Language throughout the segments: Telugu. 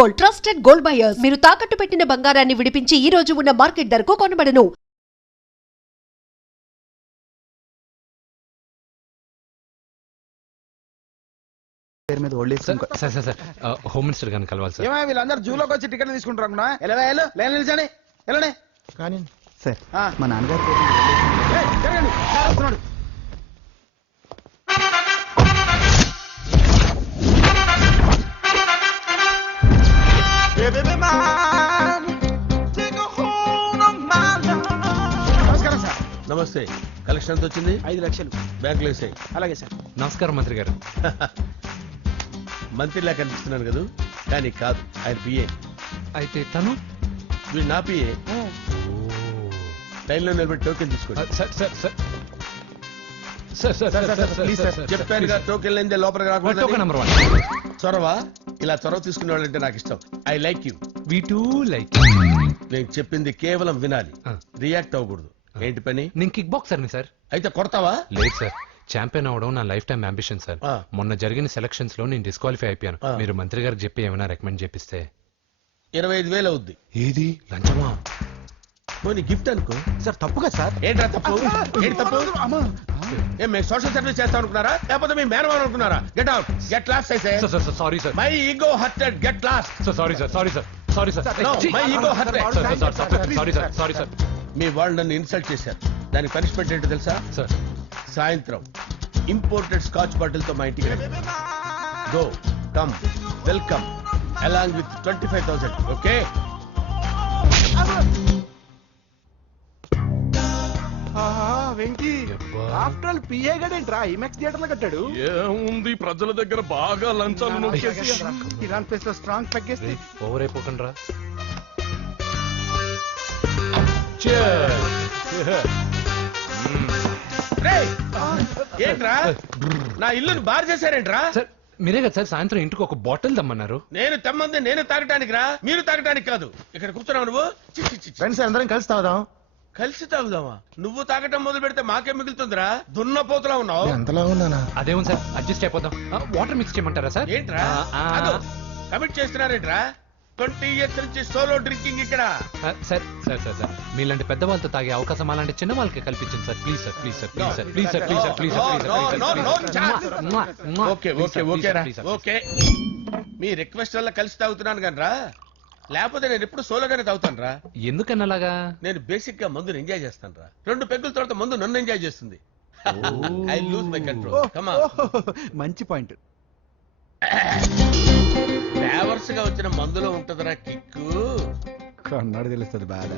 Gold, trusted gold buyers. మీరు తాకట్టు పెట్టిన బంగారాన్ని విడిపించి ఈ రోజు ఉన్న మార్కెట్ ధరకు కొనబడను. హోమ్ మినిస్టర్ గారిని కలవాలి సార్. వీళ్ళందరూ జూలోకి వచ్చి టికెట్ తీసుకుంటారు. కానీ సార్ మా నాన్నగారు వస్తున్నాడు. నమస్కారం సార్. నమస్తే. కలెక్షన్ ఎంత వచ్చింది? 5 లక్షలు. బ్యాంకులో వేసాయి. అలాగే సార్. నమస్కారం మంత్రి గారు. మంత్రిలా కనిపిస్తున్నాను కదా, కానీ కాదు, ఆయన పిఏ. అయితే తను వీడు నా పిఏ. లైన్లో నిలబెట్టి టోకెన్ తీసుకోండి. చెప్పానుగా, టోకెన్ లేనిదే లోపలికి రాకూడదు. చొరవ, ఇలా చొరవ తీసుకునే వాళ్ళంటే నాకు ఇష్టం. I like you. We two like. నేను చెప్పింది కేవలం వినాలి, రియాక్ట్ అవ్వకూడదు. ఏంటి పని? నేను కిక్ బాక్సర్ని సార్. అయితే కొడతావా? లేదు సార్, ఛాంపియన్ అవడం నా లైఫ్ టైం అంబిషన్ సార్. మొన్న జరిగిన సెలక్షన్స్ లో నేను డిస్క్వాలిఫై అయిపోయాను. మీరు మంత్రి గారికి చెప్పి ఏమైనా రికమెండ్ చేపిస్తే. 25,000 అవుద్ది. ఏది లంచమా? పోనీ గిఫ్ట్ అనుకో. సార్ తప్పుగా సార్. ఏంట్రా తప్పు? ఏంటి తప్పు? ఏం మేము సోషల్ సర్వీస్ చేస్తాం అనుకున్నారా, లేకపోతే మీ మేనమాన్ అనుకున్నారా? Get out, get lost. అయితే sorry sir, my ego hurted, get lost. Sorry sir, sorry sir, sorry sir, my ego hurted. Sorry sir, sorry sir. మీ వాళ్ళు నన్ను ఇన్సల్ట్ చేశారు. దానికి పనిష్మెంట్ ఏంటో తెలుసా? సార్, సాయంత్రం ఇంపోర్టెడ్ స్కాచ్ బాటిల్ తో మా ఇంటికి రండి. Go, come, welcome along with 25,000. Okay? Venky after all PA గడేంట్రా ఇమెక్స్ థియేటర్ లో కట్టాడు. ఏముంది, ప్రజల దగ్గర బాగా లంచాలు నొక్కేసి ఇరాన్ ప్లేస్ లో స్ట్రాంగ్ తగ్గేస్తే ఓవర్ అయిపోకండి రా. ఏంట్రా నా ఇల్లుని బార్ చేశారేంట్రా? సార్ మీరే కదా సార్ సాయంత్రం ఇంటికి ఒక బాటిల్ దమ్మన్నారు. నేను తెమ్మంది నేను తాగటానికి రా, మీరు తాగటానికి కాదు. ఇక్కడ కూర్చున్నావు నువ్వు. ఫ్రెండ్స్ అందరం కలిసి తాగుదాం. కలిసి తాగుదామా? నువ్వు తాగటం మొదలు పెడితే మాకే మిగులుతుందిరా. దున్నపోతులా ఉన్నావు. ఎంతలా ఉన్నానా? అదేమో సార్, అడ్జస్ట్ అయిపోదాం. వాటర్ మిక్స్ చేయమంటారా సార్? ఏంట్రా కమిట్ చేస్తున్నారేంట్రా? 20 years నుంచి సోలో డ్రింకింగ్ ఇక్కడ. సార్ సార్ సార్ సార్ మీలాంటి పెద్ద వాళ్ళతో తాగే అవకాశం అలాంటి చిన్న వాళ్ళకి కల్పించండి sir. Please sir, please sir, please sir, please sir, please sir, please sir. Okay okay okay రా, ఓకే. మీ రిక్వెస్ట్ వల్ల కలిసి తాగుతున్నాను కానీ రా, లేకపోతే నేను ఎప్పుడు సోలోగానే తాగుతాను రా. ఎందుకన్నా అలాగా? నేను బేసిక్ గా మందుని ఎంజాయ్ చేస్తాను రా. 2 పెగ్గుల తర్వాత మందు నన్ను ఎంజాయ్ చేస్తుంది. I lose my control. Come on. మంచి పాయింట్. ఫ్లేవర్స్ గా వచ్చిన మందులో ఉంటదిరా కిక్కు. కన్నాడు తెలుస్తుంది బాగా.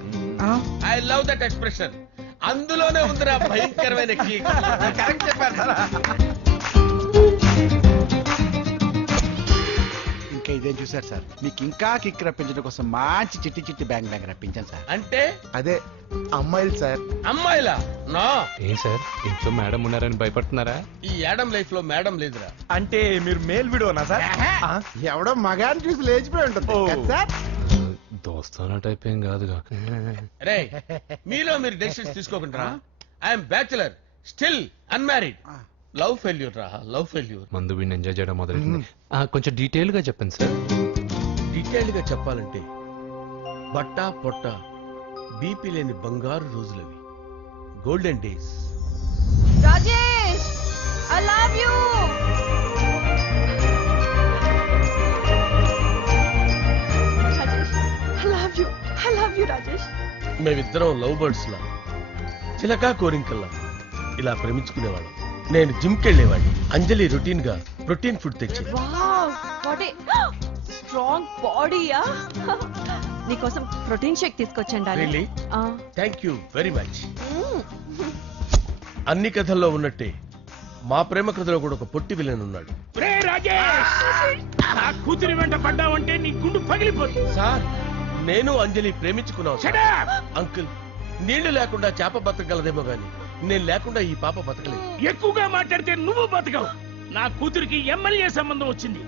I love that expression. అందులోనే ఉందిరా భయంకరమైన కిక్. కరెక్ట్ చెప్పారు సార్. ఇంకా ఇదేం చూసారు సార్, మీకు ఇంకా కిక్ రప్పించడం కోసం మంచి చిట్టి చిట్టి బ్యాంగ్ బ్యాంగ్ రప్పించాను సార్. అంటే అదే అమ్మాయిలు సార్. అమ్మాయిలా? నో. ఏం సార్ ఇంట్లో మేడం ఉన్నారని భయపడుతున్నారా? ఈ యాడమ్ లైఫ్ లో మేడం లేదురా. అంటే మీరు మేల్ వీడియోనా సార్? ఎవడో మగాన్ని చూసి లేచిపోయి ఉంటుంది సార్. దోస్తానా టైప్ ఏం కాదుగా. రే మీలో మీరు డెసిషన్స్ తీసుకోకుండా. I'm bachelor, still unmarried. Love failure రా, లవ్ ఫెయిల్యూర్. మందు వీడిని ఎంజాయ్ చేయడం మొదలైంది. కొంచెం డీటెయిల్ గా చెప్పండి సార్. డీటెయిల్ గా చెప్పాలంటే బట్టా పొట్ట బీపీ లేని బంగారు రోజులవి, golden days. Rajesh, I love you. I love you, Rajesh. మేమిద్దరం లవ్ బర్డ్స్ లా, చిలకా కోరింకల్లా ఇలా ప్రేమించుకునేవాళ్ళం. నేను జిమ్ కెళ్ళేవాడిని. అంజలి రొటీన్ గా ప్రోటీన్ ఫుడ్ తెచ్చి. వావ్, వాట్ ఏ స్ట్రాంగ్ బాడీయా. నీకోసం ప్రోటీన్ షేక్ తీసుకొచ్చండి. Really? Thank you very much. అన్ని కథల్లో ఉన్నట్టే మా ప్రేమ కథలో కూడా ఒక పొట్టి విలన్ ఉన్నాడు. కూతురి వెంట పడ్డావంటే నీ గుండు పగిలిపోతుంది. సార్ నేను అంజలి ప్రేమించుకున్నాను. అంకుల్, నీళ్లు లేకుండా చేప బతకగలదేమో గాని నేను లేకుండా ఈ పాప బతకలేదు. ఎక్కువగా మాట్లాడితే నువ్వు బతకవు. నా కూతురికి ఎమ్మెల్యే సంబంధం వచ్చింది.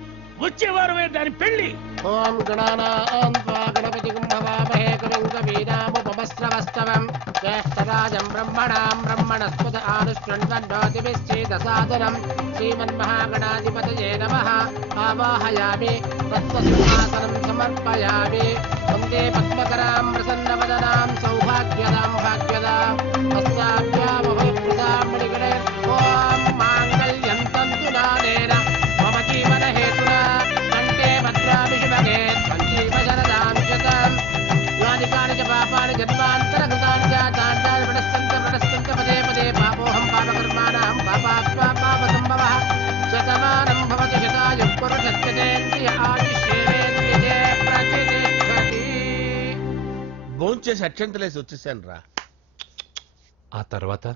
వచ్చే వారమే దాని పెళ్లి. ఓం గణానాన్వా గణపతిం భవామహే కవిం కవీనాముపమస్రవస్తవం జ్యేష్ఠరాజం బ్రహ్మణాం బ్రహ్మణస్పద ఆనుష్ఠ్వన్నోతిభిశ్చేదసాదరం శ్రీమన్మహాగణాధిపతయే నమః ఆవాహయామి తత్వసింహాసనం ध्यायामि वन्दे पद्मकरां प्रसन्नवदनां सौभाग्यदां भाग्यदां तस्याभ्यामभयप्रदां मणिगणे ॐ माङ्गल्यं तन्तु नानेन मम जीवनहेतुना कण्ठे भद्रामि शुभगे सञ्जीवशरदां शतम् यानि कानि च पापानि जन्मान्तरकृतानि च तानि प्रणश्यन्त पदे पदे पापोऽहं पापकर्माणां पापात्मा पापसम्भवः शतमानं भवति शतायुः पुरुषस्यतेन्द्रिय आयुष्येवेन्द्रिये प्रतिष्ठति. భోంచేసి అక్షంతలేసి వచ్చేసాను రా. ఆ తర్వాత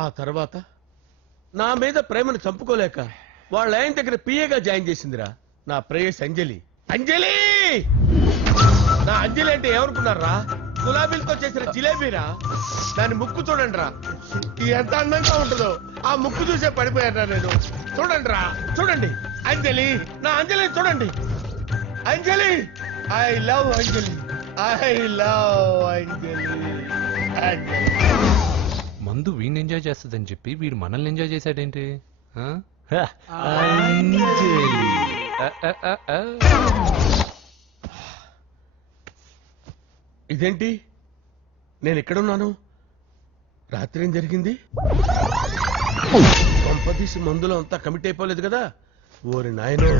ఆ తర్వాత నా మీద ప్రేమను చంపుకోలేక వాళ్ళ ఆయన దగ్గర పిఏగా జాయిన్ చేసిందిరా నా ప్రేయస్ అంజలి. అంజలి నా అంజలి అంటే ఏమనుకున్నారా? గులాబీలతో చేసిన జిలేబీరా. దాని ముక్కు చూడండి రా, ఎంత అందంగా ఉంటుందో. ఆ ముక్కు చూసే పడిపోయారా నేను. చూడండి రా, చూడండి అంజలి, నా అంజలి చూడండి. Anjali, I love Anjali, I love Anjali. Anjali మందు వీడిని ఎంజాయ్ చేస్తుందని చెప్పి వీడు మనల్ని ఎంజాయ్ చేశాడేంటి? ఆ? ఇదేంటి, నేను ఎక్కడున్నాను? రాత్రి ఏం జరిగింది? కొంపదీసి మందులో అంతా కమిట్ అయిపోలేదు కదా? ఓరి నాయనో,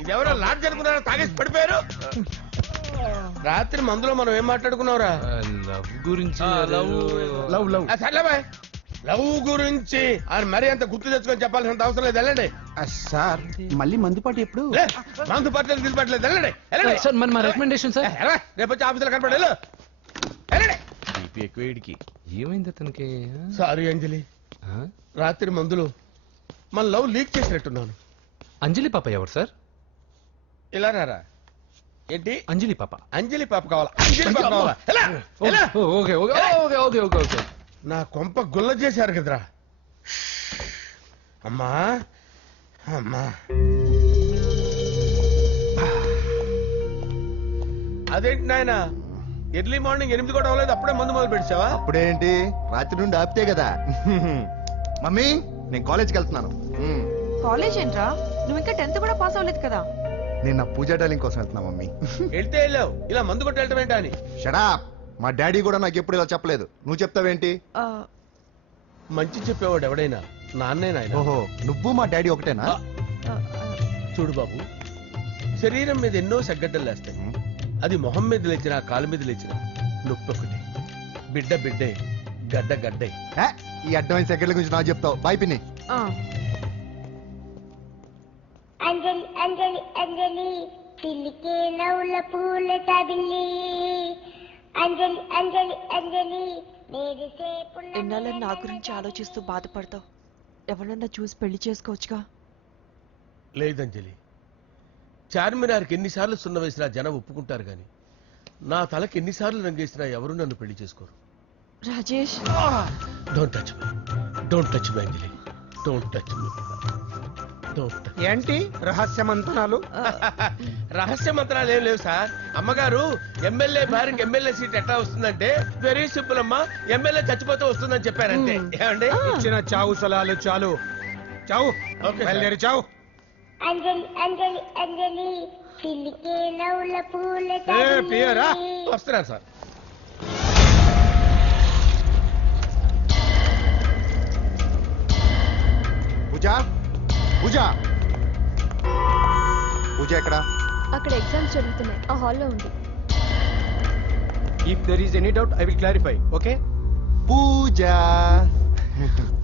ఇదెవరో లాడ్జ్ అనుకున్నారా? తాగేసి పడిపోయారు. రాత్రి మందులో మనం ఏం మాట్లాడుకున్నావురా? లవ్ గురించి లవ్ గురించి ఆయన మరీ అంత గుర్తు తెచ్చుకొని చెప్పాల్సినంత అవసరం లేదు. వెళ్ళండి సార్ మళ్ళీ మందుపాటి ఎప్పుడు? మందు పట్టలేదు గిలిపట్టలేదు. వెళ్ళండి వెళ్ళండి. సార్ మరి మా రికమెండేషన్ సార్. రేపు వచ్చి ఆఫీసులో కనపడి వెళ్ళండి. ఏమైంది అతనికి? సారీ అంజలి, రాత్రి మందులో మన లవ్ లీక్ చేసినట్టున్నాను. అంజలి పాప ఎవరు సార్? ఇలా రారా. ఏంటి అంజలి పాప? అంజలి పాప కావాలా? అంజలి పాప కావాలా? ఎలా? ఎలా? Okay okay okay okay okay okay. నా కొంప గుల్ల చేశారు కదరా. అమ్మా అమ్మా, అదేంటి నాయన, ఎర్లీ మార్నింగ్ 8 కూడా అవ్వలేదు, అప్పుడే మందు మొదలు పెడిచావా? అప్పుడేంటి, రాత్రి నుండి ఆపితే కదా. మమ్మీ నేను కాలేజ్కి వెళ్తున్నాను. కాలేజ్ ఏంట్రా? నువ్వు ఇంకా 10th కూడా పాస్ అవ్వలేదు కదా. నేను నా పూజా డాలింగ్ కోసం వెళ్తున్నా మమ్మీ. వెళ్తే వెళ్ళావు, ఇలా మందు కొట్టి వెళ్ళటం ఏంటా అని. షడా, మా డాడీ కూడా నాకు ఎప్పుడు ఇలా చెప్పలేదు. నువ్వు చెప్తావేంటి? ఆ, మంచి చెప్పేవాడు ఎవడైనా నాన్నే నాయన. ఓహో, నువ్వు మా డాడీ ఒకటేనా? ఆ, చూడు బాబు, శరీరం మీద ఎన్నో సగ్గడ్డలు లేస్తాయి. అది మొహం మీద లేచినా కాలు మీద లేచినా నొప్పి ఒకటి. బిడ్డ బిడ్డే, గడ్డ గడ్డే. ఈ అడ్డమైన సెకండ్ల గురించి నాకు చెప్తావు. బాయ్ పిన్ని. ఆ. అంజలి అంజలి అంజలి పిల్లికే నవ్వుల పూల తబిల్లి అంజలి అంజలి అంజలి ఎన్నాళ్ళని నా గురించి ఆలోచిస్తూ బాధపడతావు. ఎవరన్నా చూసి పెళ్లి చేసుకోవచ్చుగా. లేదంజలి, చార్మినార్కి ఎన్నిసార్లు సున్న వేసినా జనం ఒప్పుకుంటారు గాని నా తలకి ఎన్నిసార్లు రంగేసినా ఎవరు నన్ను పెళ్లి చేసుకోరు. Rajesh, don't touch me, don't touch me Anjali, don't touch me. ఏంటి రహస్య మంతనాలు? రహస్య మంత్రాలు ఏం లేవు సార్. అమ్మగారు ఎమ్మెల్యే భార్యకి ఎమ్మెల్యే సీట్ ఎట్లా వస్తుందంటే వెరీ సింపుల్ అమ్మా, ఎమ్మెల్యే చచ్చిపోతే వస్తుందని చెప్పారంటే. ఏమండి, ఇచ్చిన చావు సలాలు చాలు. చావు, బయలుదేరి చావు. అంజలి అంజలి అంజలి పిల్లికే నవ్వుల పూల వస్తున్నాను సార్. పూజ, పూజ, పూజ ఎక్కడ? అక్కడ ఎగ్జామ్స్ జరుగుతున్నాయి, ఆ హాల్లో ఉంది. If there is any doubt, I will clarify. Okay? Puja.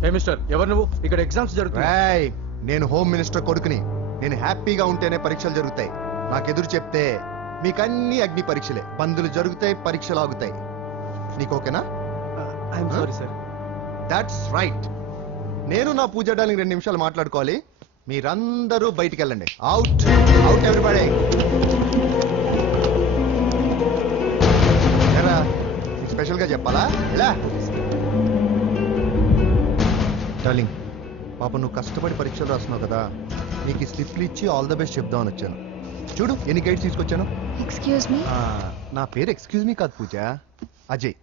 Hey mister, ఎవరు నువ్వు? ఇక్కడ ఎగ్జామ్స్ జరుగుతున్నాయి. నేను హోమ్ మినిస్టర్ కొడుకుని. నేను హ్యాపీగా ఉంటేనే పరీక్షలు జరుగుతాయి. నాకెదురు చెప్తే మీకన్నీ అగ్ని పరీక్షలే. బందులు జరుగుతాయి, పరీక్షలు ఆగుతాయి. నీకు ఓకేనా? I'm sorry sir. That's right. నేను నా పూజ డార్లింగ్ 2 నిమిషాలు మాట్లాడుకోవాలి. మీరందరూ బయటికి వెళ్ళండి. Out out everybody. స్పెషల్ గా చెప్పాలా? ఇలా డార్లింగ్, పాప నువ్వు కష్టపడి పరీక్షలు రాస్తున్నావు కదా, నీకు ఈ స్లిప్లు ఇచ్చి ఆల్ ద బెస్ట్ చెప్దామని వచ్చాను. చూడు ఎన్ని గైడ్స్ తీసుకొచ్చాను. Excuse me. నా పేరు ఎక్స్క్యూజ్ మీ కాదు పూజ, అజయ్.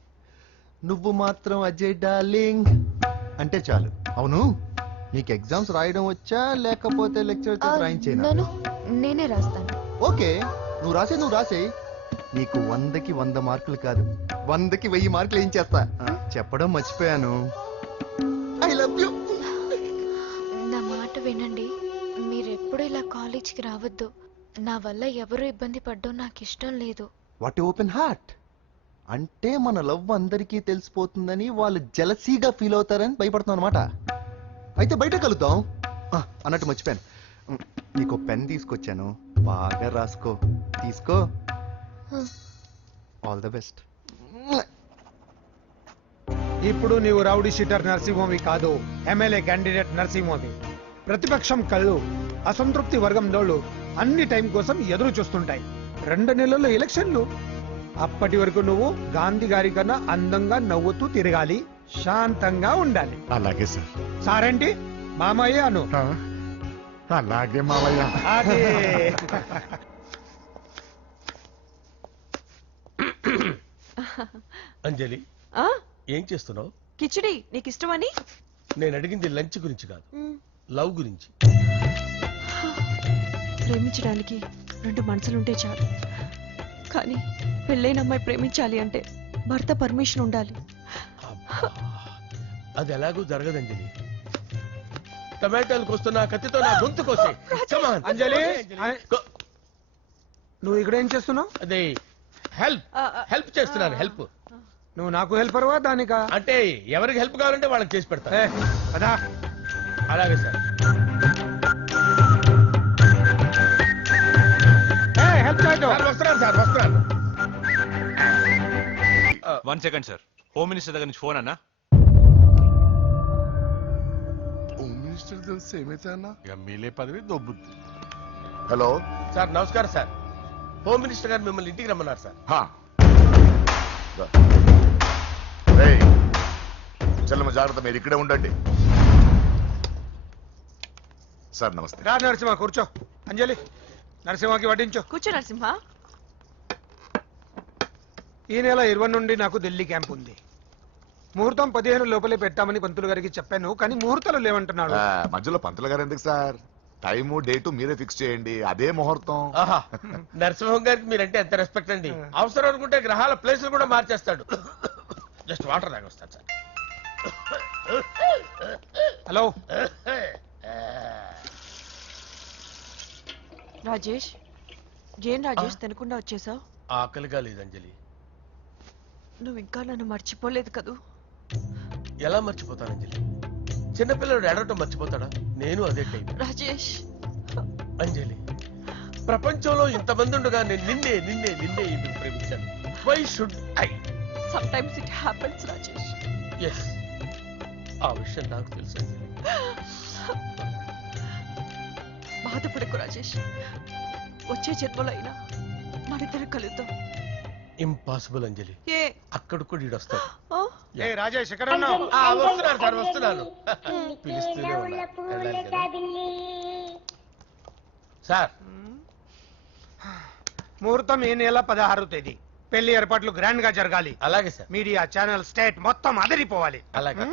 నువ్వు మాత్రం అజయ్ డార్లింగ్ అంటే చాలు. అవును, నీకు ఎగ్జామ్స్ రాయడం వచ్చా లేకపోతే లెక్చర్ రాయించేనా? నేనే రాస్తాను. ఓకే, నువ్వు రాసే నీకు 100కి 100 మార్కులు కాదు, 100కి 1000 మార్కులు ఏం చేస్తా. చెప్పడం మర్చిపోయాను, ఐ లవ్ యూ. నా మాట వినండి, మీరెప్పుడు ఇలా కాలేజీకి రావద్దు. నా వల్ల ఎవరు ఇబ్బంది పడ్డం నాకు ఇష్టం లేదు. వాట్ ఓపెన్ హార్ట్ అంటే మన లవ్ అందరికీ తెలిసిపోతుందని వాళ్ళు జలసీగా ఫీల్ అవుతారని భయపడుతున్నాం అనమాట. అయితే బయట కలుద్దాం. అన్నట్టు మర్చిపోయాను, నీకు పెన్ తీసుకొచ్చాను, బాగా రాసుకో. తీసుకో. All the best. ఇప్పుడు నీవు రౌడీ షీటర్ నరసింహవి కాదు, ఎమ్మెల్యే క్యాండిడేట్ నరసింహవి. ప్రతిపక్షం కళ్ళు, అసంతృప్తి వర్గం దోళ్ళు అన్ని టైం కోసం ఎదురు చూస్తుంటాయి. 2 నెలల్లో ఎలక్షన్లు. అప్పటి వరకు నువ్వు గాంధీ గారి కన్నా అందంగా నవ్వుతూ తిరగాలి, శాంతంగా ఉండాలి. అలాగే సార్. సారేంటి మామయ్య అను. అలాగే మావయ్య. అదే. అంజలి, ఏం చేస్తున్నావు? కిచిడి నీకు ఇష్టమని. నేను అడిగింది లంచ్ గురించి కాదు, లవ్ గురించి. ప్రేమించడానికి 2 మనసులుంటే చాలు, కానీ పెళ్ళైన అమ్మాయి ప్రేమించాలి అంటే భర్త పర్మిషన్ ఉండాలి. అది ఎలాగూ జరగదు అంజలి. టమాటాలకు వస్తున్న కత్తితో నా గొంతు కోసే. అంజలి, నువ్వు ఇక్కడ ఏం చేస్తున్నావు? అదే హెల్ప్ చేస్తున్నాను. హెల్ప్. నువ్వు నాకు హెల్పర్వా దానికా? అంటే ఎవరికి హెల్ప్ కావాలంటే వాళ్ళకి చేసి పెడతా. కదా. అలాగే సార్. వస్తున్నాను సార్, వస్తున్నాను. 1 సెకండ్ సార్. హోమ్ మినిస్టర్ దగ్గర నుంచి ఫోన్ అన్నా. హోమ్ మినిస్టర్ తెలిసి ఏమైతే అన్నా ఎమ్మెల్యే పదవి దొబ్బుద్ది. హలో సార్, నమస్కారం సార్. హోమ్ మినిస్టర్ గారు మిమ్మల్ని ఇంటికి రమ్మన్నారు సార్. చల్లమ్మ జాగ్రత్త, మీరు ఇక్కడే ఉండండి. సార్ నమస్తే. రా నరసింహ, కూర్చో. అంజలి, నరసింహకి వడ్డించు. కూర్చో నరసింహ. ఈ నెల 20 నుండి నాకు ఢిల్లీ క్యాంప్ ఉంది. ముహూర్తం 15 లోపలే పెట్టామని పంతులు గారికి చెప్పాను, కానీ ముహూర్తాలు లేవంటున్నాడు. మధ్యలో పంతులు గారు ఎందుకు సార్? టైము డేటు మీరే ఫిక్స్ చేయండి, అదే ముహూర్తం. నరసింహం గారికి మీరంటే ఎంత రెస్పెక్ట్ అండి. అవసరం అనుకుంటే గ్రహాల ప్లేసులు కూడా మార్చేస్తాడు. జస్ట్ వాటర్ తాగొస్తాడు సార్. హలో రాజేష్, ఏం రాజేష్ తినకుండా వచ్చేసావు? ఆకలిగా లేదు అంజలి. నువ్వు ఇంకా నన్ను మర్చిపోలేదు కదూ? ఎలా మర్చిపోతాను అంజలి? చిన్నపిల్లడు ఏడవటం మర్చిపోతాడా? నేను అదే టైం. రాజేష్, అంజలి, ప్రపంచంలో ఇంతమంది ఉండగా నేను నిన్నే నిన్నే నిన్నే ఎందుకు ప్రేమించాను? Why should I? Sometimes it happens Rajesh. Yes, ఆ విషయం నాకు తెలుసు అంజలి. బాధపడకు రాజేష్, వచ్చే జన్మలో అయినా మనిద్దరం కలుద్దాం. ఇంపాసిబుల్ అంజలి. ఏ అక్కడ కూడా ఈడొస్తాడు. ఏ రాజేష్, ఎక్కడ ఉన్నావు? వస్తున్నాను సార్, వస్తున్నాను. పిలుస్తూనే ఉన్నా. సార్, ముహూర్తం ఈ నెల 16వ తేదీ. పెళ్లి ఏర్పాట్లు గ్రాండ్ గా జరగాలి. అలాగే సార్. మీడియా, ఛానల్, స్టేట్ మొత్తం అదిరిపోవాలి. అలాగే.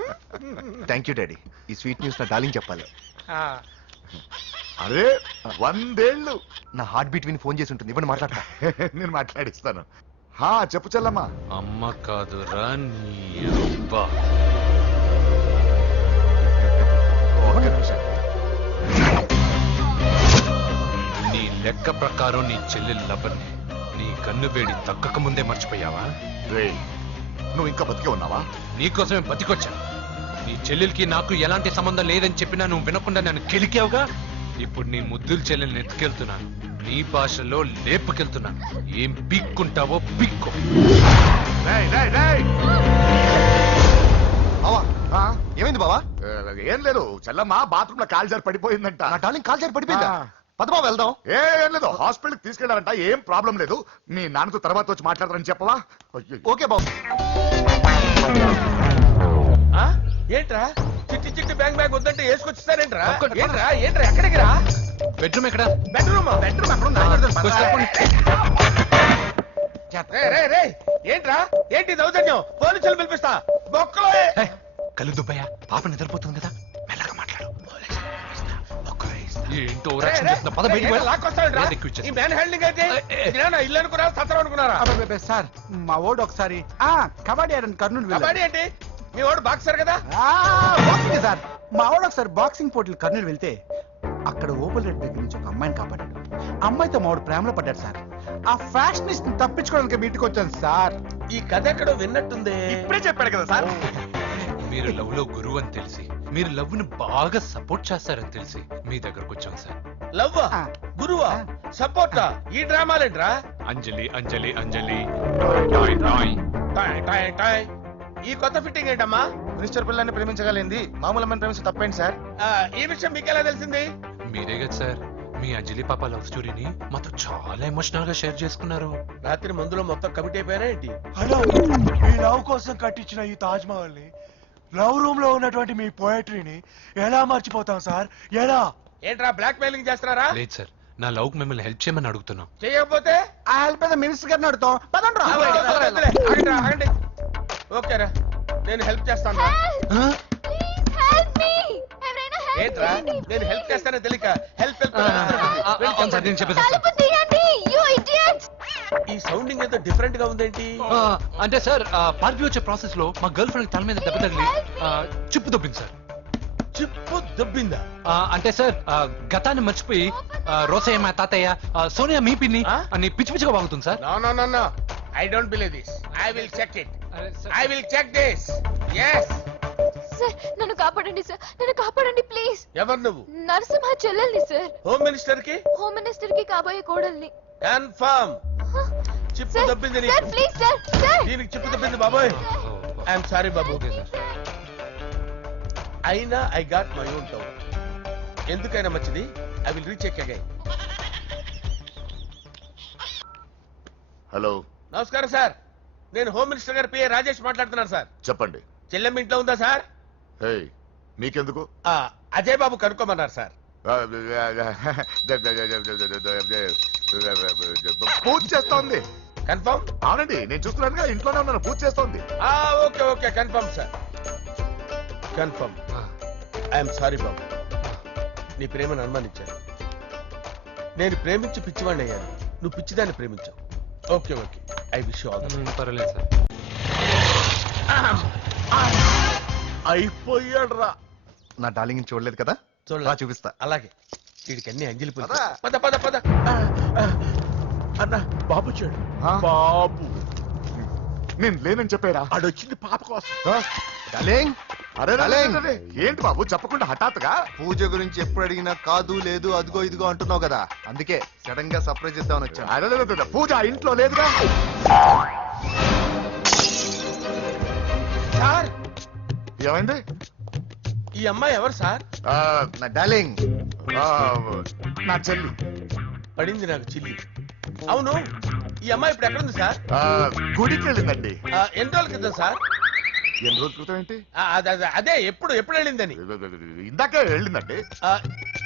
Thank you daddy. ఈ స్వీట్ న్యూస్ నా డార్లింగ్ చెప్పాలి. అరే 100 ఏళ్ళు. నా హార్ట్ బీట్ విని ఫోన్ చేసి ఉంటుంది, ఇవ్వండి మాట్లాడతా. నేను మాట్లాడిస్తాను. చెప్పు చెల్లమ్మా. అమ్మ కాదురా నీ అబ్బా. ఒక్క నిమిషం. నీ లెక్క ప్రకారం నీ చెల్లెలు లబ్బని నీ కన్ను వేడి తగ్గక ముందే మర్చిపోయావా? రేయ్, నువ్వు ఇంకా బతికే ఉన్నావా? నీకోసమే బతికొచ్చాను. నీ చెల్లెలకి నాకు ఎలాంటి సంబంధం లేదని చెప్పినా నువ్వు వినకుండా నన్ను కెలికావుగా. ఇప్పుడు నీ ముద్దుల చెల్లెల్ని ఎత్తుకెళ్తున్నాను, నీ భాషలో లేపుకెళ్తున్నాను. ఏం పీక్కుంటావో పీక్కో. ఏమైంది బావా? ఏం లేదు, చెల్లమ్మ బాత్రూమ్ లో కాల్జారి పడిపోయిందంట. నా డార్లింగ్ కాల్జారి పడిపోయిందా? పదమా వెళ్దాం. ఏం లేదు, హాస్పిటల్కి తీసుకెళ్లారంట. ఏం ప్రాబ్లం లేదు. మీ నాన్నతో తర్వాత వచ్చి మాట్లాడతారని చెప్పవా? ఓకే బాబు. ఏంట్రా చిట్టి చిట్టి బ్యాంక్ బ్యాగ్ వద్దంటే వేసుకొచ్చిస్తారేంట్రా? ఏంట్రా ఏంట్రా ఎక్కడికి రా? బెడ్రూమ్ ఎక్కడ? బెడ్రూమ్ ఏంట్రా? ఏంటి దౌర్జన్యం? పోలీసులు పిలిపిస్తా. బొక్కలో కళ్ళు దుబ్బయ్యా, పాప నిద్రపోతుంది కదా, మెల్లగా మాట్లాడు. ఏంటో ఓవరాక్షన్ చేస్తున్నా. పద బయటికి వెళ్ళు. నేను ఎక్కువ ఇచ్చేస్తా. ఈ మ్యాన్ హ్యాండింగ్ అయితే ఇల్లు అనుకున్నారా సత్రం అనుకున్నారా? అబ్బబ్బబ్బే, సార్ మా ఓడు ఒకసారి కబడ్డీ ఆడని కర్నూలు వెళ్ళాడు. కబడ్డీ అంటే మీ వాడు బాక్సర్ కదా? బాక్సింగ్ సార్, మా ఓడు ఒకసారి బాక్సింగ్ పోటీలు కర్నూలు వెళ్తే అక్కడ ఓపెన్ రెడ్ దగ్గర నుంచి ఒక అమ్మాయిని కాపాడాడు. అమ్మాయితో మా వాడు ప్రేమలో పడ్డాడు సార్. ఆ ఫ్యాషనిస్ట్ తప్పించుకోవడానికి మీటికి వచ్చాను సార్. ఈ కథ ఎక్కడో విన్నట్టుంది. ఇప్పుడే చెప్పాడు కదా సార్. మీరు లవ్ లో గురువు అని తెలిసి, మీరు లవ్ ను బాగా సపోర్ట్ చేస్తారని తెలిసి మీ దగ్గరకు వచ్చాం సార్. లవ్వా, గురువా, సపోర్టా? ఈ డ్రామాలేంట్రా? అంజలి అంజలి అంజలి టాయ్ టాయ్ టాయ్. టాయ్ టాయ్ టాయ్. ఈ కొత్త ఫిట్టింగ్ ఏంటమ్మా? మినిస్టర్ పిల్లల్ని ప్రేమించగలిగింది మామూలు అమ్మని ప్రేమించి తప్పేంటి సార్? ఈ విషయం మీకు ఎలా తెలిసింది? మీరే కదా సార్ మీ అంజలి పాప లవ్ స్టోరీని మాతో చాలా ఎమోషనల్ గా షేర్ చేసుకున్నారు. రాత్రి మందులో మొత్తం కమిటీ అయిపోయారా ఏంటి? హలో, మీ లవ్ కోసం కట్టించిన ఈ తాజ్ మహల్ ని, లవ్ రూమ్ లో ఉన్నటువంటి మీ పోయట్రీని ఎలా మర్చిపోతాం సార్? ఎలా? ఏంట్రా బ్లాక్ మెయిలింగ్ చేస్తున్నారా? లేదు సార్, నా లవ్ కు మిమ్మల్ని హెల్ప్ చేయమని అడుగుతున్నాం. చేయకపోతే ఆ హెల్ప్ ఏదో మినిస్టర్ గారిని అడుగుతాం. పదండి రా. ఆగండి, ఆగండి. ఓకేరా, నేను హెల్ప్ చేస్తాను. ఏంట్రా నేను హెల్ప్ చేస్తానో తెలియక హెల్ప్ ఈ సౌండింగ్ ఏదో డిఫరెంట్ గా ఉందేంటి? అంటే సార్ పార్టీ వచ్చే ప్రాసెస్ లో మా గర్ల్ ఫ్రెండ్ తల మీద దెబ్బ తగిలి చిప్పు దొబ్బింది సార్. చిప్పు దొబ్బిందా? అంటే సార్ గతాన్ని మర్చిపోయి రోసయ్య మా తాతయ్య, సోనియా మీ పిన్ని అని పిచ్చి పిచ్చిగా వాగుతుంది sir. No I don't believe this. I will check it. I will check this. yes sir, నన్ను కాపాడండి సార్, నన్ను కాపాడండి ప్లీజ్. ఎవరు నువ్వు? నరసింహ చెల్లెల్ని సార్. హోమ్ మినిస్టర్ కి? హోమ్ మినిస్టర్ కి కాబోయే కోడల్ని. కన్ఫర్మ్. చిప్పు దొబ్బింది నీకు? సార్ ప్లీజ్ సార్, సార్ దీనికి చిప్పు దొబ్బింది బాబోయ్. ఐఎమ్ సారీ బాబు. అయినా I got my own town. ఎందుకైనా మంచిది, I will recheck again. Hello, నమస్కారం సార్, నేను హోమ్ మినిస్టర్ గారి పిఏ రాజేష్ మాట్లాడుతున్నాను సార్. చెప్పండి. చెల్లెమ్మ ఇంట్లో ఉందా సార్? హే, మీకెందుకు? అజయ్ బాబు కనుక్కోమన్నారు సార్. పూజ చేస్తోంది. కన్ఫర్మ్? అవునండి, నేను చూస్తున్నానుగా, ఇంట్లోనే ఉన్నాను, పూజ చేస్తోంది. Okay okay, confirm sir, confirm. I'm sorry బాబు, నీ ప్రేమను అనుమానించాను. నేను ప్రేమించి పిచ్చివాడిని అయ్యాను, నువ్వు పిచ్చిదాన్ని ప్రేమించావు. Okay okay, I wish you all the best. పర్వాలేదు సార్. అయిపోయాడు రా. నా డార్లింగ్ చూడలేదు కదా? చూడలే. చూపిస్తా. అలాగే, వీడికి అన్ని అంజలి పూలు. పద పద పద. అన్న బాబు వచ్చాడు. బాబు నేను లేనని చెప్పారా? ఆడొచ్చింది పాప కోసం. డార్లింగ్, అరే డార్లింగ్. ఏంటి బాబు చెప్పకుండా హఠాత్తుగా? పూజ గురించి ఎప్పుడు అడిగినా కాదు లేదు అదిగో ఇదిగో అంటున్నావు కదా, అందుకే సడన్ గా సర్ప్రైజ్ ఇద్దామని వచ్చాను. అరే పూజ ఇంట్లో లేదుగా. సార్ ఏమైంది? ఈ అమ్మాయి ఎవరు సార్? నా డార్లింగ్, నా చెల్లి. పడింది నాకు చిల్లి. అవును, ఈ అమ్మాయి ఇప్పుడు ఎక్కడుంది సార్? గుడికి వెళ్ళిందండి. ఎన్ని రోజుల క్రితం సార్? ఎన్ని రోజుల క్రితం ఏంటి? అదే ఎప్పుడు వెళ్ళిందని. ఇందాకే వెళ్ళిందండి.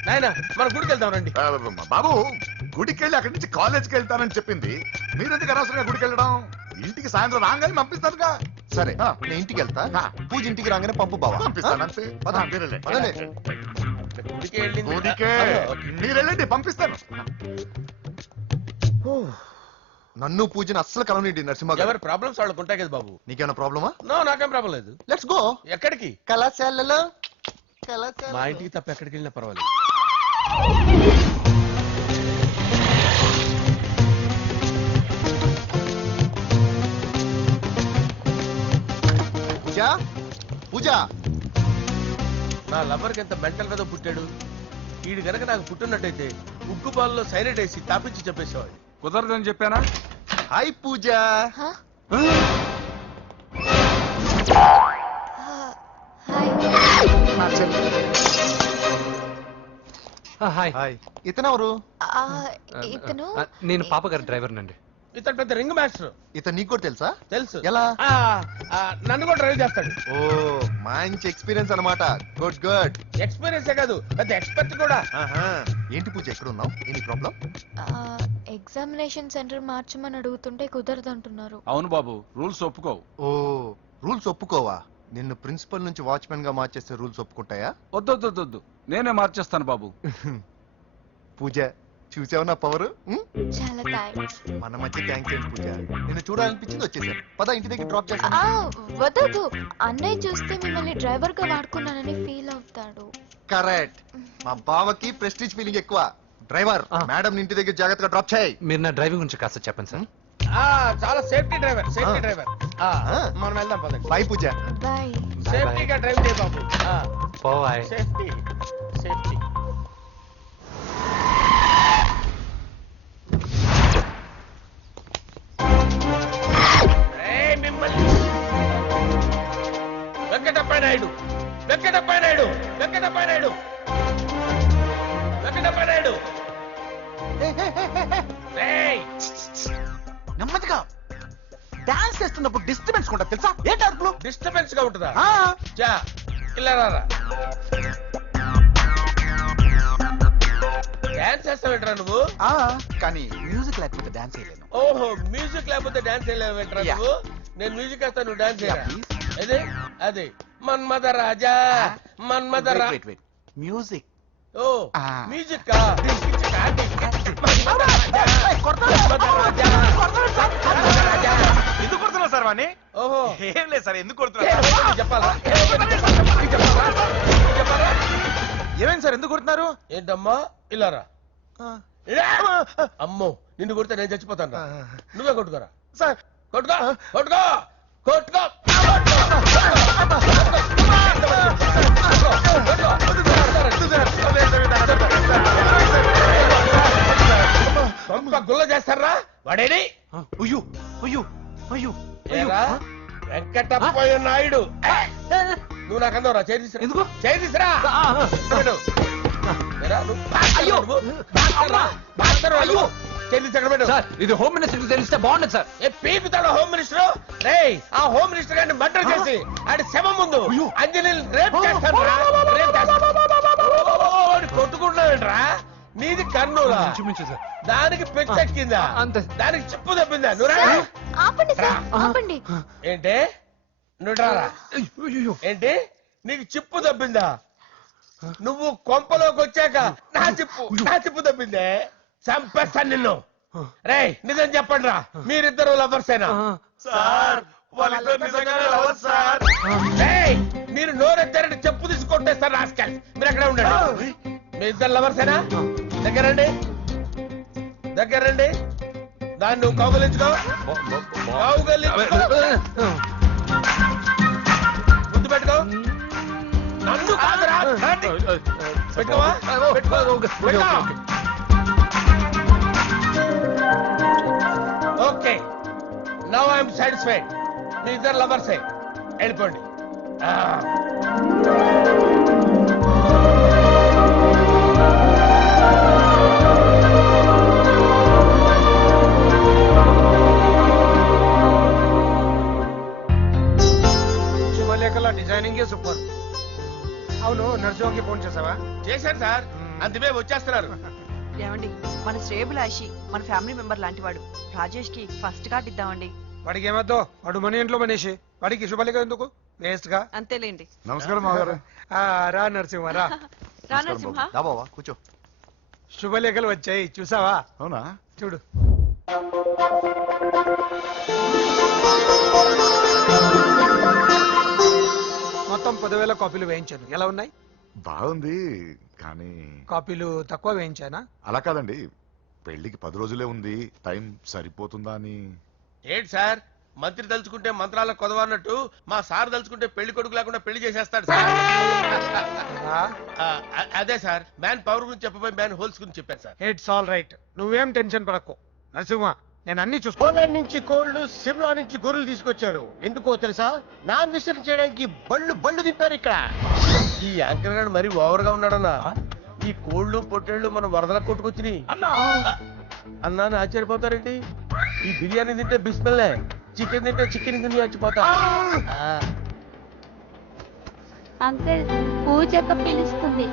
నాయన మన గుడికి వెళ్తాం రండి. బాబు గుడికి వెళ్ళి అక్కడి నుంచి కాలేజ్కి వెళ్తానని చెప్పింది. మీరెందుకు అనవసరంగా గుడికి వెళ్ళడం? ఇంటికి సాయంత్రం రాగానే పంపిస్తానుగా. సరే నేను ఇంటికి వెళ్తా, పూజ ఇంటికి రాగానే పంపు బావా. పంపిస్తాను అంతే. గుడికి వెళ్ళింది. గుడికే మీరు వెళ్ళండి, పంపిస్తాను. నన్ను పూజను అస్సలు కలవనిండి నరసింహ. ఎవరి ప్రాబ్లమ్స్ వాళ్ళకు ఉంటాయి కదా బాబు. నీకేమైనా ప్రాబ్లమా? నో, నాకేం ప్రాబ్లం లేదు. Let's go. ఎక్కడికి? కళాశాలలో. మా ఇంటికి తప్ప ఎక్కడికి వెళ్ళినా పర్వాలేదు. పూజ, పూజ. నా లవర్కి ఎంత మెంటల్ కదా పుట్టాడు. వీడు గనక నాకు పుట్టినట్టయితే ఉగ్గు బాల్లో సైలెంట్ వేసి తాపించి చెప్పేసేవాడు. కుదరదని చెప్పానా? హాయ్ పూజ. హాయ్. ఇతనెవరు? ఇతను నేను పాప గారి డ్రైవర్ నండి. ఇతను పెద్ద రింగ్ మాస్టర్. ఇతను నీకు కూడా తెలుసా? తెలుసు. ఎలా? నన్ను కూడా డ్రైవ్ చేస్తాడు. ఓ మంచి ఎక్స్పీరియన్స్ అన్నమాట. Good good. ఎక్స్పీరియన్స్ కాదు, పెద్ద ఎక్స్పర్ట్ కూడా. ఏంటి పూజ ఎక్కడ ఉన్నావు? Any problem? ఎగ్జామినేషన్ సెంటర్ మార్చమని అడుగుతుంటే కుదరదంటున్నారు. అవును బాబు, రూల్స్ ఒప్పుకోవు. ఓ రూల్స్ ఒప్పుకోవా? నిన్ను ప్రిన్సిపల్ నుంచి వాచ్మెన్ గా మార్చేస్తే రూల్స్ ఒప్పుకుంటాయా? వద్దు నేనే మార్చేస్తాను బాబు. పూజ చూసావు నా పవర్. చాలా థ్యాంక్స్. మన మధ్య థ్యాంక్స్ ఏంటి పూజ, నిన్ను చూడాలనిపించింది వచ్చేసాను. పద ఇంటి దగ్గర డ్రాప్ చేస్తాను. వద్దు, అన్నయ్య చూస్తే మిమ్మల్ని డ్రైవర్ గా వాడుకున్నానని ఫీల్ అవుతాడు. కరెక్ట్. మా బావకి ప్రెస్టీజ్ ఫీలింగ్ ఎక్కువ. డ్రైవర్ మేడం ఇంటి దగ్గర జాగ్రత్తగా డ్రాప్ చేయి. మీరు నా డ్రైవింగ్ గురించి కాస్త చెప్పండి సార్. చాలా సేఫ్టీ డ్రైవర్. మనం వెళ్దాం పదండి. బై పూజ. బాయ్. సేఫ్టీగా డ్రైవ్ చేయ బాబు. Bye. Safety safety. Venkatappa Naidu నెమ్మదిగా డాన్స్ చేస్తున్నప్పుడు డిస్టర్బెన్స్ ఉంటుంది తెలుసా? ఏంటి అరుపులు? డిస్టర్బెన్స్ గా ఉంటుందా? చా ఇలా రారా. డాన్స్ చేస్తావేంట్రా నువ్వు? కానీ మ్యూజిక్ లేకపోతే డాన్స్ చేయలేను. ఓహో, మ్యూజిక్ లేకపోతే డాన్స్ చేయలేవేంట్రా నువ్వు? నేను మ్యూజిక్ వేస్తా, నువ్వు డాన్స్ చేయరా? అదే అదే మన్మద రాజా మన్మద మ్యూజిక్. ఓ మ్యూజిక్ ఎందుకు కొడుతున్నా సార్ వాణ్ణి? ఓహో ఏం లేదు సార్, ఎందుకు కొడుతున్నా చెప్పాలా? ఏమైంది సార్, ఎందుకు కొడుతున్నారు? ఏంటమ్మా ఇలారా. అమ్మో, నిన్ను కొడితే నేను చచ్చిపోతాను. నువ్వే కొట్టుకోరా సార్. కొట్టుకో కొట్టుకో కొట్టుకో. గుల్ల చేస్తారా వాడేని? వెంకటప్పయ్య నాయుడు, నువ్వు నాకు అందవరా? చేసిరా. ఇది హోమ్ మినిస్టర్ తెలిస్తే బాగుండదు సార్. పీకుతాడు హోమ్ మినిస్టర్. ఆ హోమ్ మినిస్టర్ గారిని మర్డర్ చేసి ఆడి శవం ముందు అంజలి రేప్ చేస్తాడు. కొట్టుకుంటున్నావేంట్రా? నీది కన్నులా? దానికి పెచ్చెక్కిందా? దానికి చిప్పు తప్పిందా? ఏంటి నువ్వు రారా? ఏంటి నీకు చిప్పు తప్పిందా? నువ్వు కొంపలోకి వచ్చాక నా చిప్పు తప్పిందే. చంపేస్తాను నిన్ను. రేయ్ నిజం చెప్పండి రా, మీరిద్దరు లవర్సేనా? సార్ వాళ్ళిద్దరు నిజంగానే లవర్స్ సార్. మీరు నోరెత్తారంటే చెప్పు తీసి కొట్టేస్తారు రాస్కల్. మీరు ఎక్కడ ఉండండి. మీ ఇద్దరు లవర్సేనా? దగ్గరండి దాన్ని నువ్వు కౌగలించుకో. ముందు పెట్టుకో. నన్ను కాదురా. పెట్టుకోవా? Okay, now I'm satisfied. మీ ఇద్దరు లవర్సే, వెళ్ళిపోండి. శుభలేఖల డిజైనింగ్ సూపర్. అవును, నర్సింహకి ఫోన్ చేసావా? చేశాను సార్, అందుకే వచ్చేస్తున్నారు. ఏమండి, మన శ్రేయభిలాషి మన ఫ్యామిలీ మెంబర్ లాంటి వాడు. రాజేష్ కి ఫస్ట్ కార్డ్ ఇద్దామండి. వాడికి ఏమద్దో, వాడు మన ఇంట్లో మనిషి. వాడికి శుభలేఖ ఎందుకు? వేస్ట్ గా. అంతేలేండి. నమస్కారం మామగారు. రా నరసింహ రా. రా నరసింహ. కూర్చో. శుభలేఖలు వచ్చాయి, చూసావా? అవునా? చూడు. మొత్తం 10,000 కాపీలు వేయించాను. ఎలా ఉన్నాయి? బాగుంది, కానీ కాపీలు తక్కువ వేయించానా? అలా కాదండి, పెళ్లికి 10 రోజులే ఉంది, టైం సరిపోతుందా అని. ఏంటి సార్, మంత్రి తలుచుకుంటే మంత్రాలకు కొదవన్నట్టు మా సార్ తలుచుకుంటే పెళ్లి కొడుకు లేకుండా పెళ్లి చేసేస్తాడు సార్. అదే సార్, మ్యాన్ పవర్ గురించి చెప్పబోయి మ్యాన్ హోల్స్ గురించి చెప్పాను సార్. ఇట్స్ ఆల్ రైట్, నువ్వేం టెన్షన్ పడకు నరసింహ, నేను అన్ని చూసుకో. పోలాండ్ నుంచి కోళ్లు, సిమ్లా నుంచి గొర్రెలు తీసుకొచ్చారు. ఎందుకో తెలుసా? నాన్ విసర్జన చేయడానికి బళ్ళు తిప్పారు ఇక్కడ. ఈ యాంకర్ గారు మరీ ఓవర్ గా ఉన్నాడన్నా. ఈ కోళ్లు పొట్టేళ్లు మనం వరదలకు కొట్టుకొచ్చినాయి అన్నా అని ఆశ్చర్యపోతారేంటి? ఈ బిర్యానీ తింటే బిస్మిల్లే, చికెన్ తింటే చికెన్ తిని చచ్చిపోతా. అంకుల్ పూజక్క పిలుస్తుంది.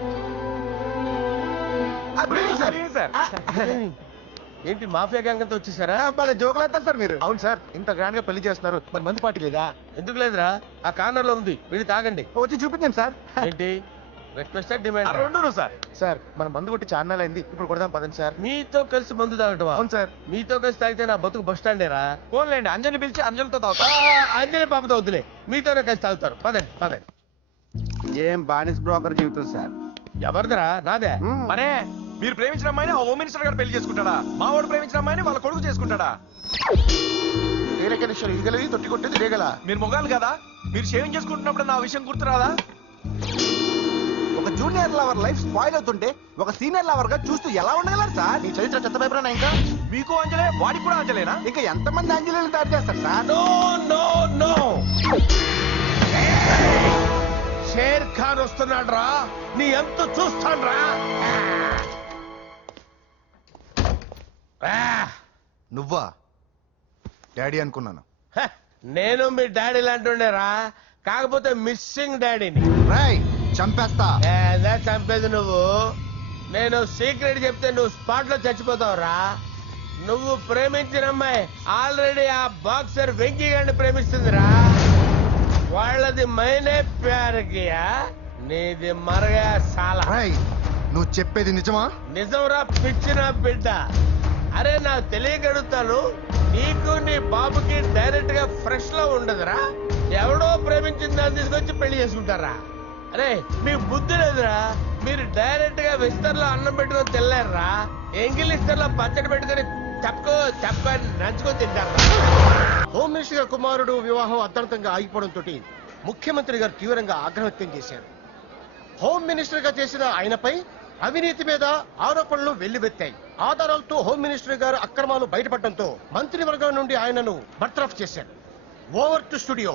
ఏంటి మాఫియా గ్యాంగ్ అంతా వచ్చేసారా? జోకులేస్తారు సార్ మీరు. అవును సార్, ఇంత గ్రాండ్ గా పెళ్లి చేస్తున్నారు, మరి మందు పార్టీ లేదా? ఎందుకు లేదురా, ఆ కార్నర్ లో ఉంది, వెళ్ళి తాగండి. వచ్చి చూపించండి సార్. ఏంటి రిక్వెస్ట్ డిమాండ్ రెండును సార్. సార్ మన మందు కొట్టి చాన్నాలైంది, ఇప్పుడు కొడదాం పదండి సార్. మీతో కలిసి మందు తాగటమా? అవును సార్. మీతో కలిసి తాగితే నా బతుకు బస్ స్టాండేరా? ఫోన్లేండి, అంజలి పిలిచి అంజలితో తాగుతా. అంజలి పాపతో వద్దులే, మీతోనే కలిసి తాగుతారు. పదండి పదండి. ఏం బానిస్ బ్రోకర్ జీవితం సార్. ఎవరిదిరా? నాదే. మరే మీరు ప్రేమించిన అమ్మాయిని ఆ హోమ్ మినిస్టర్ గారు పెళ్లి చేసుకుంటాడా? మా వాడు ప్రేమించిన అమ్మాయిని వాళ్ళ కొడుకు చేసుకుంటాడా? ఈగలవి తొట్టి కొట్టేది రేగల. మీరు మొగాలు కదా, మీరు షేవింగ్ చేసుకుంటున్నప్పుడు నా విషయం గుర్తురాదా? ఒక జూనియర్ లవర్ లైఫ్ స్పాయిల్ అవుతుంటే ఒక సీనియర్ లవర్ గా చూస్తూ ఎలా ఉండగలరు సార్? నీ చరిత్ర చెత్త భయపడనా ఇంకా? మీకు అంజలే, వాడికి కూడా అంజలేనా? ఇంకా ఎంతమంది అంజలిని తయారు చేస్తారు sir? No no no, Sher Khan వస్తున్నాడు రా, నీ ఎంత చూస్తాను రా. నువ్వా? డాడీ అనుకున్నాను. నేను మీ డాడీ లాంటి రా, కాకపోతే మిస్సింగ్ డాడీని. రాయ్ చంపేస్తా. ఎలా చంపేది నువ్వు? నేను సీక్రెట్ చెప్తే నువ్వు స్పాట్ లో చచ్చిపోతావురా. నువ్వు ప్రేమించిన అమ్మాయి ఆల్రెడీ ఆ బాక్సర్ వెంకీ గారిని ప్రేమిస్తుందిరా. వాళ్ళది మైనే ప్యార్ కియా, నీది మరగా సాలా. రాయ్ నువ్వు చెప్పేది నిజమా? నిజంరా పిచ్చిన బిడ్డ. అరే నాకు తెలియగలుగుతాను, నీకు నీ బాబుకి డైరెక్ట్ గా ఫ్రెష్ లో ఉండదురా. ఎవడో ప్రేమించిన దాన్ని తీసుకొచ్చి పెళ్లి చేసుకుంటారా? అరే మీకు బుద్ధి లేదురా. మీరు డైరెక్ట్ గా విస్తర్లో అన్నం పెట్టుకొని తెల్లారా, ఎంగిల్ ఇస్తర్లో పచ్చడి పెట్టుకొని తప్పని నంచుకొని తింటారా? హోమ్ మినిస్టర్ గారి కుమారుడు వివాహం అర్థంతంగా ఆగిపోవడంతో ముఖ్యమంత్రి గారు తీవ్రంగా ఆగ్రహం వ్యక్తం చేశారు. హోమ్ మినిస్టర్ గా చేసిన ఆయనపై అవినీతి మీద ఆరోపణలు వెల్లువెత్తాయి. ఆధారాలతో హోమ్ మినిస్టర్ గారు అక్రమాలు బయటపడడంతో మంత్రివర్గం నుండి ఆయనను బర్తరఫ్ చేశారు. Over to studio.